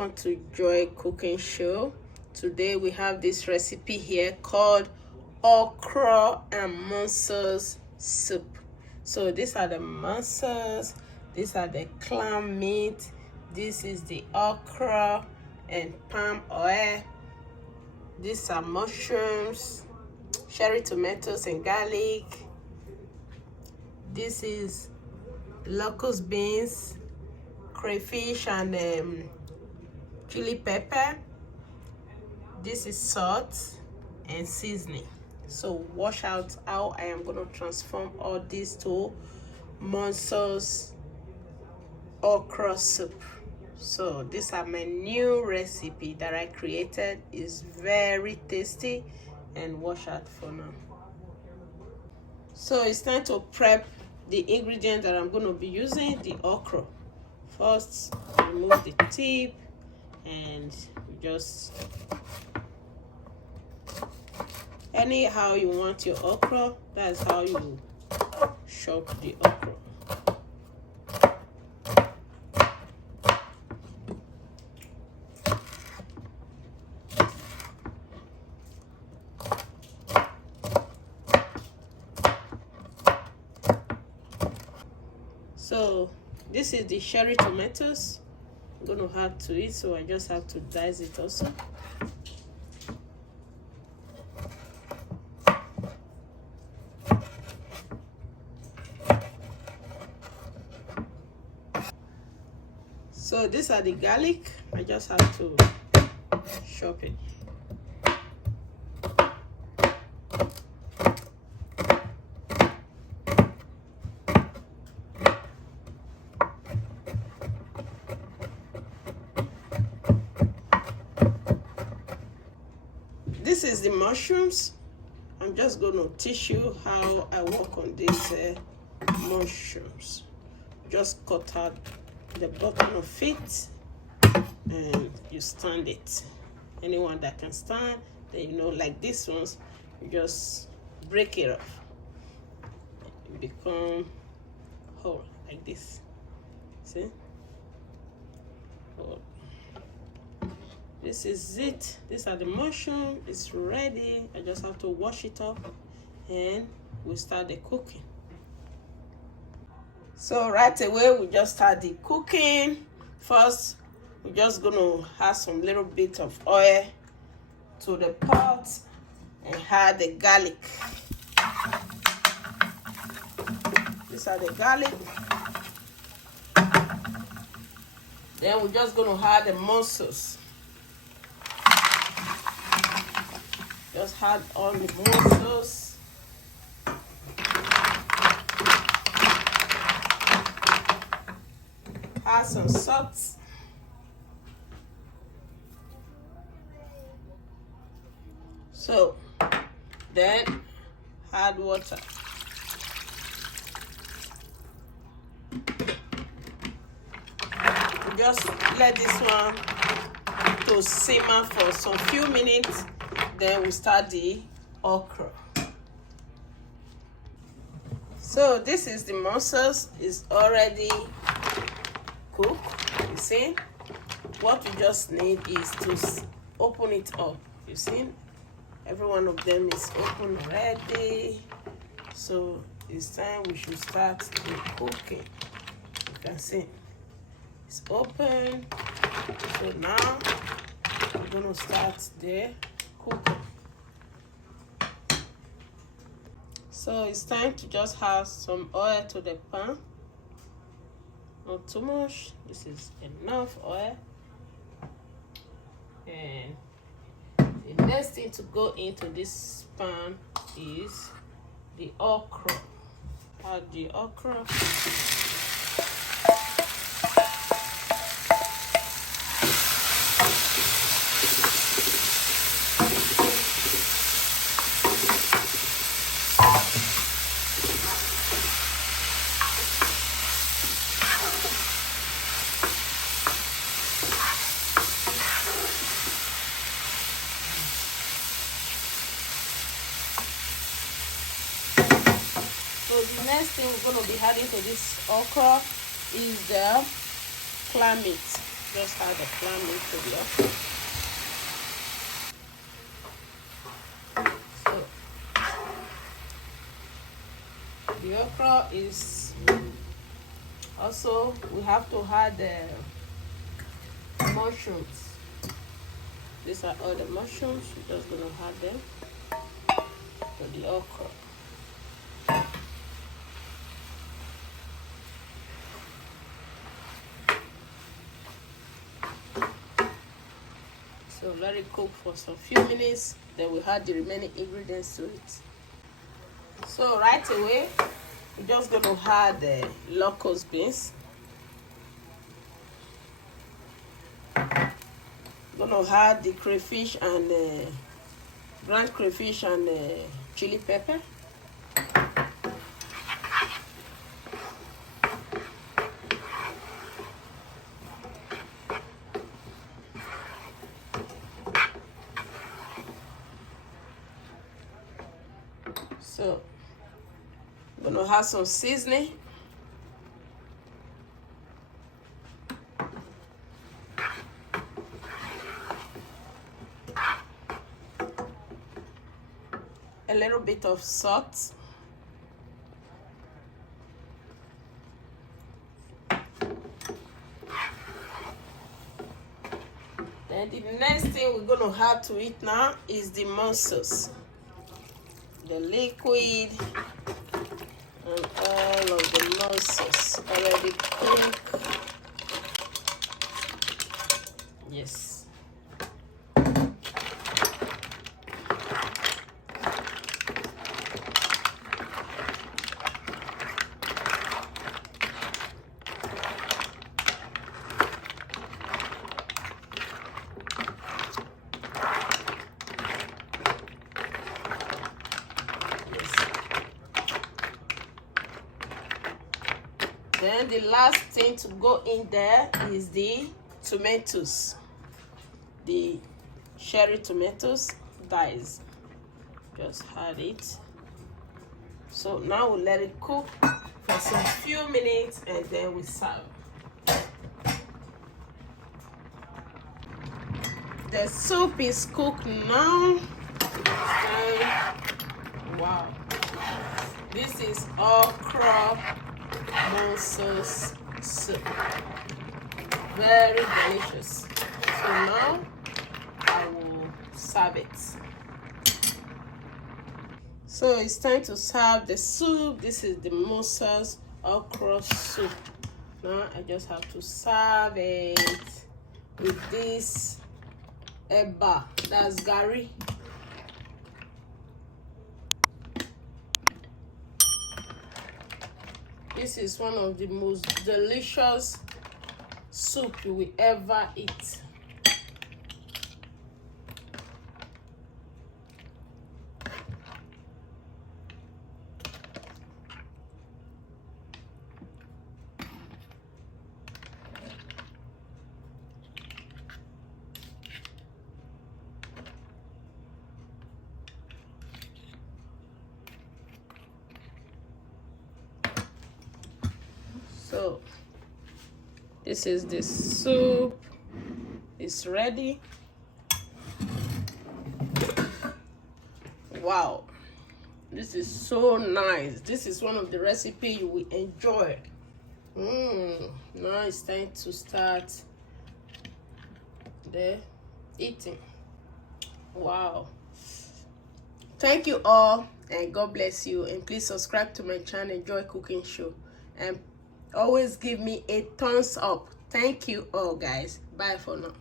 welcome to Joy Cooking Show. Today we have this recipe here called okra and mussels soup. So these are the mussels, these are the clam meat, this is the okra and palm oil, these are mushrooms, cherry tomatoes and garlic, this is locust beans, crayfish and chili pepper. This is salt and seasoning. So watch out how I am going to transform all this to mussels okra soup. So these are my new recipe that I created. Is very tasty, and watch out for now. So it's time to prep the ingredient that I'm going to be using. The okra. First, remove the tip and just anyhow you want your okra, that's how you chop the okra. So this is the cherry tomatoes I'm going to add to it, so I just have to dice it also. So these are the garlic, I just have to chop it. This is the mushrooms. I'm just going to teach you how I work on these mushrooms. Just cut out the bottom of it and you stand it. Anyone that can stand, then, you know, like these ones, you just break it off. It become whole like this. See? Whole. This is it. These are the mushroom. It's ready. I just have to wash it up and we start the cooking. So right away we just start the cooking. First, we're just gonna add some little bit of oil to the pot and add the garlic. These are the garlic. Then we're just gonna add the mussels. Just add all the mussels. Add some salt. So then add water. Just let this one to simmer for some few minutes. Then we start the okra. So this is the mussels. It's already cooked. You see, what we just need is to open it up. You see, every one of them is open already. So it's time we should start the cooking. You can see it's open. So now we're gonna start the cooking. So it's time to just add some oil to the pan. Not too much. This is enough oil. And the next thing to go into this pan is the okra. Add the okra. So the next thing we're going to be adding to this okra is the clam meat. Just add the clam into the okra. So the okra is also, we have to add the mushrooms. These are all the mushrooms. We're just gonna add them to the okra. So let it cook for some few minutes, then we add the remaining ingredients to it. So right away, we're just going to add the locust beans. We're going to add the crayfish and ground crayfish and chili pepper. So I'm gonna add some seasoning. A little bit of salt. And the next thing we're gonna add to it now is the mussels. The liquid and all of the mussels already cooked. Yes. Then the last thing to go in there is the tomatoes, the cherry tomatoes dice. Just add it. So now we'll let it cook for some few minutes and then we serve. The soup is cooked now. Wow, this is okra mussels soup. Very delicious. So now I will serve it. So it's time to serve the soup. This is the mussels okra soup. Now I just have to serve it with this eba, that's gari. This is one of the most delicious soup you will ever eat. So this is the soup. It's ready. Wow, this is so nice. This is one of the recipes you will enjoy. Now it's time to start the eating. Wow. Thank you all and God bless you, and please subscribe to my channel Joy Cooking Show and always give me a thumbs up. Thank you all guys. Bye for now.